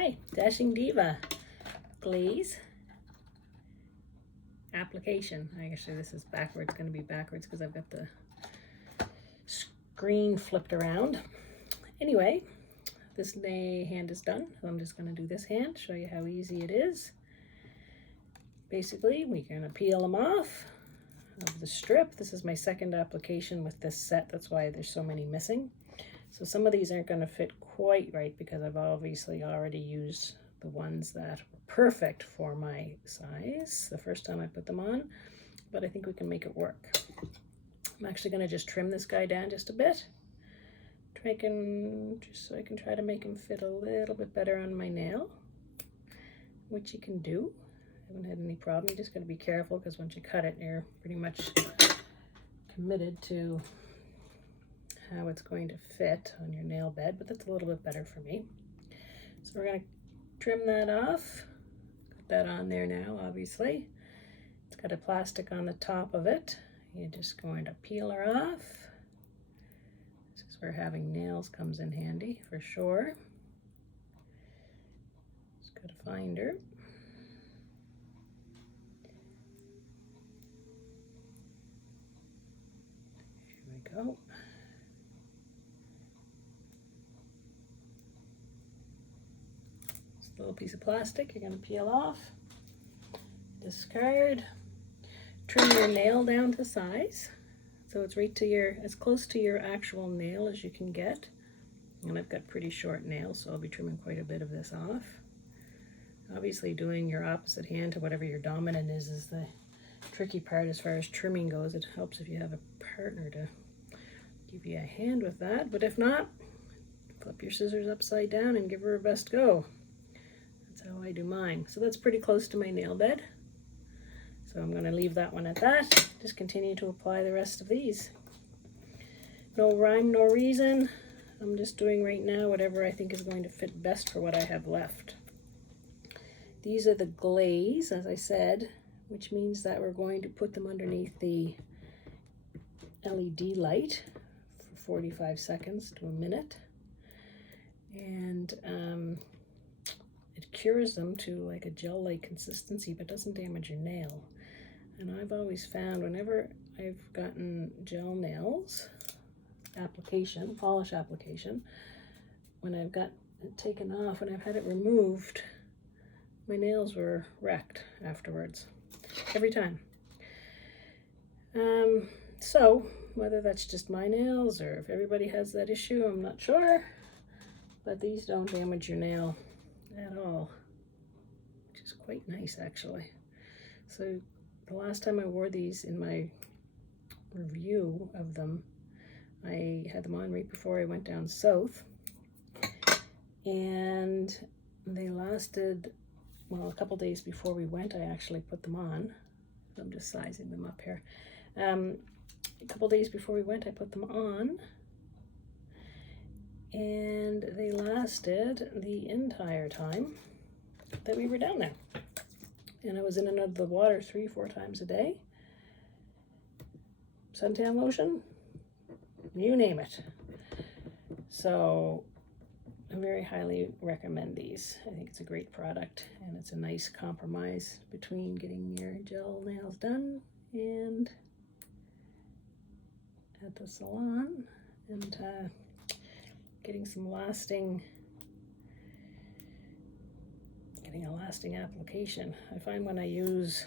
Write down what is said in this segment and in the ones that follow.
Hi, Dashing Diva glaze application. Actually, this is backwards, going to be backwards because I've got the screen flipped around. Anyway, this hand is done. So I'm just going to do this hand, show you how easy it is. Basically, we're going to peel them off of the strip. This is my second application with this set. That's why there's so many missing. So some of these aren't going to fit quite right because I've obviously already used the ones that were perfect for my size the first time I put them on, but I think we can make it work. I'm actually going to just trim this guy down just a bit, just so I can try to make him fit a little bit better on my nail, which you can do. I haven't had any problem. You just got to be careful because once you cut it, you're pretty much committed to how it's going to fit on your nail bed, but that's a little bit better for me. So we're going to trim that off. Put that on there now, obviously. It's got a plastic on the top of it. You're just going to peel her off. This is where having nails comes in handy for sure. Just got to find her. Here we go. Little piece of plastic you're going to peel off, discard, trim your nail down to size so it's right to as close to your actual nail as you can get. And I've got pretty short nails, so I'll be trimming quite a bit of this off. Obviously doing your opposite hand to whatever your dominant is the tricky part as far as trimming goes. It helps if you have a partner to give you a hand with that, but if not, flip your scissors upside down and give her a best go. That's how I do mine. So that's pretty close to my nail bed. So I'm going to leave that one at that. Just continue to apply the rest of these. No rhyme, no reason. I'm just doing right now whatever I think is going to fit best for what I have left. These are the glaze, as I said, which means that we're going to put them underneath the LED light for 45 seconds to a minute. And it cures them to like a gel-like consistency, but doesn't damage your nail. And I've always found whenever I've gotten gel nails application, polish application, when I've got it taken off, when I've had it removed, my nails were wrecked afterwards, every time. So whether that's just my nails or if everybody has that issue, I'm not sure, but these don't damage your nail at all, which is quite nice actually. So the last time I wore these in my review of them, I had them on right before I went down south, and they lasted, well, a couple days before we went I actually put them on. I'm just sizing them up here. A couple days before we went I put them on, and they lasted the entire time that we were down there. And I was in and out of the water 3-4 times a day. Suntan lotion, you name it. So I very highly recommend these. I think it's a great product, and it's a nice compromise between getting your gel nails done and at the salon and getting a lasting application. I find when I use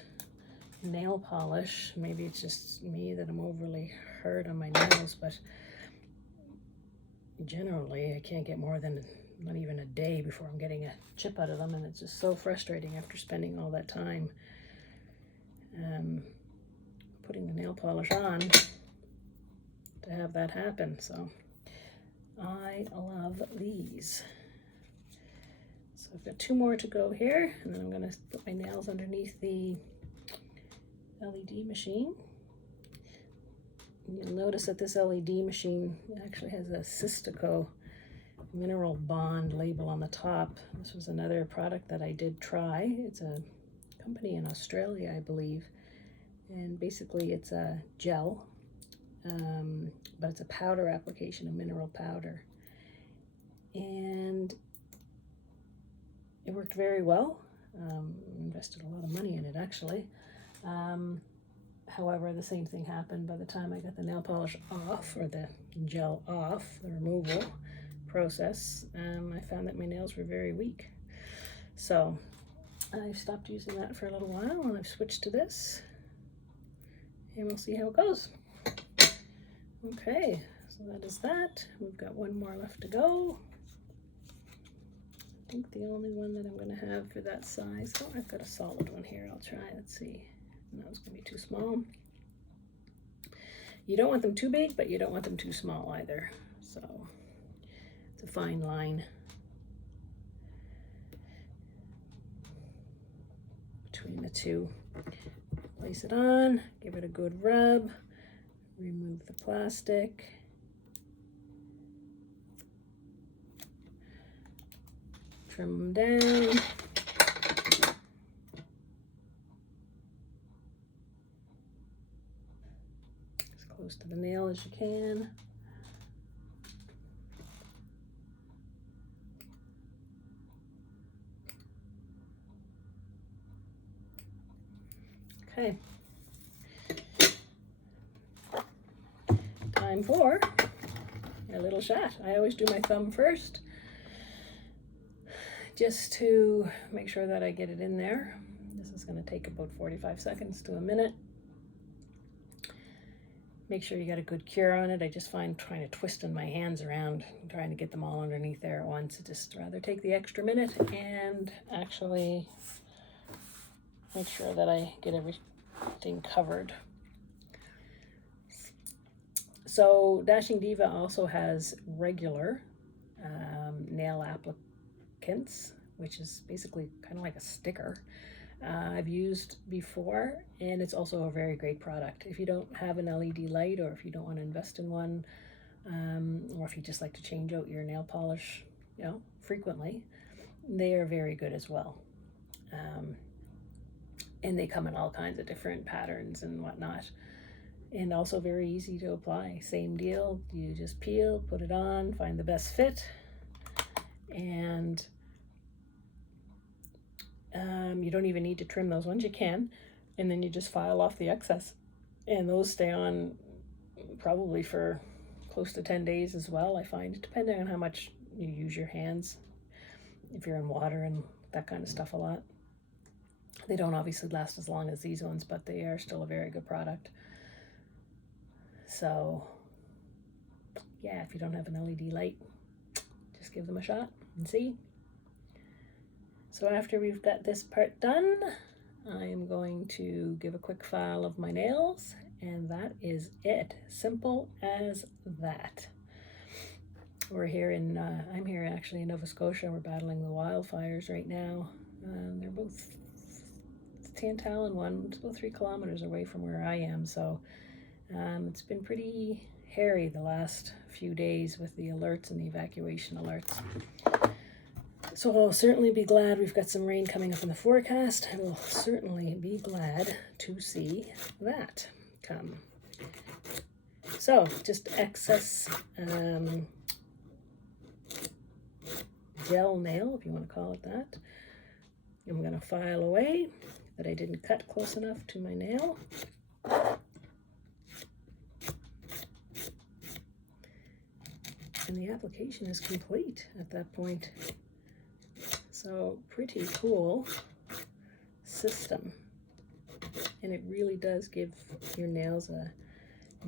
nail polish, maybe it's just me that I'm overly hard on my nails, but generally I can't get more than not even a day before I'm getting a chip out of them, and it's just so frustrating after spending all that time putting the nail polish on to have that happen. So I love these. So I've got 2 more to go here, and then I'm going to put my nails underneath the LED machine. And you'll notice that this LED machine actually has a Sistico mineral bond label on the top. This was another product that I did try. It's a company in Australia, I believe, and basically it's a gel, but it's a powder application, a mineral powder. And It worked very well. Invested a lot of money in it, actually. However, the same thing happened by the time I got the nail polish off, or the gel off, the removal process. I found that my nails were very weak. So I've stopped using that for a little while, and I've switched to this. And we'll see how it goes. Okay, so that is that. We've got one more left to go. I think the only one that I'm going to have for that size. Oh, I've got a solid one here. I'll try. Let's see. No, it's going to be too small. You don't want them too big, but you don't want them too small either. So it's a fine line between the two. Place it on, give it a good rub, remove the plastic. Trim them down. As close to the nail as you can. Okay. Time for a little shot. I always do my thumb first, just to make sure that I get it in there. This is going to take about 45 seconds to a minute. Make sure you got a good cure on it. I just find trying to twist my hands around, trying to get them all underneath there at once. I just rather take the extra minute and actually make sure that I get everything covered. So Dashing Diva also has regular nail applicants, which is basically kind of like a sticker. I've used before, and it's also a very great product. If you don't have an LED light, or if you don't want to invest in one, or if you just like to change out your nail polish, frequently, they are very good as well. And they come in all kinds of different patterns and whatnot, and also very easy to apply. Same deal, you just peel, put it on, find the best fit, and you don't even need to trim those ones. You can, and then you just file off the excess, and those stay on probably for close to 10 days as well, I find, depending on how much you use your hands, if you're in water and that kind of stuff a lot. They don't obviously last as long as these ones, but they are still a very good product. So yeah, if you don't have an LED light, just give them a shot and see. So after we've got this part done, I'm going to give a quick file of my nails, and that is it. Simple as that. We're here in, I'm here actually in Nova Scotia. We're battling the wildfires right now. They're both, Tantallon one, it's about 3 kilometers away from where I am, so it's been pretty hairy the last few days with the alerts and the evacuation alerts. So I'll certainly be glad we've got some rain coming up in the forecast. I will certainly be glad to see that come. So just excess gel nail, if you want to call it that. I'm going to file away that I didn't cut close enough to my nail. And the application is complete at that point. So pretty cool system. And it really does give your nails a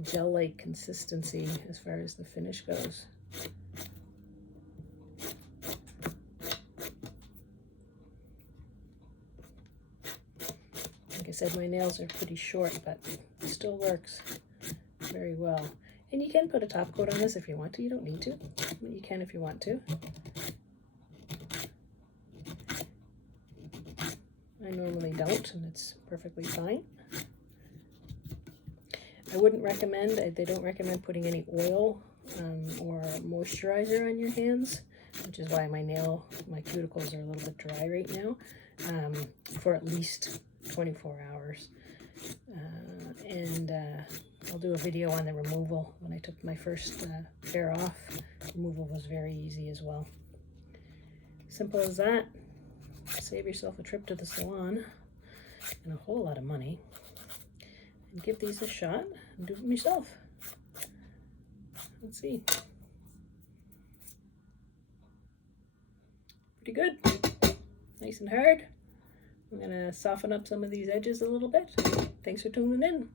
gel-like consistency as far as the finish goes. Like I said, my nails are pretty short, but it still works very well. And you can put a top coat on this if you want to. You don't need to, but you can if you want to. I normally don't, and it's perfectly fine. I wouldn't recommend, they don't recommend putting any oil or moisturizer on your hands, which is why my cuticles are a little bit dry right now, for at least 24 hours. I'll do a video on the removal. When I took my first hair off, removal was very easy as well. Simple as that. Save yourself a trip to the salon and a whole lot of money. And give these a shot and do them yourself. Let's see. Pretty good. Nice and hard. I'm going to soften up some of these edges a little bit. Thanks for tuning in.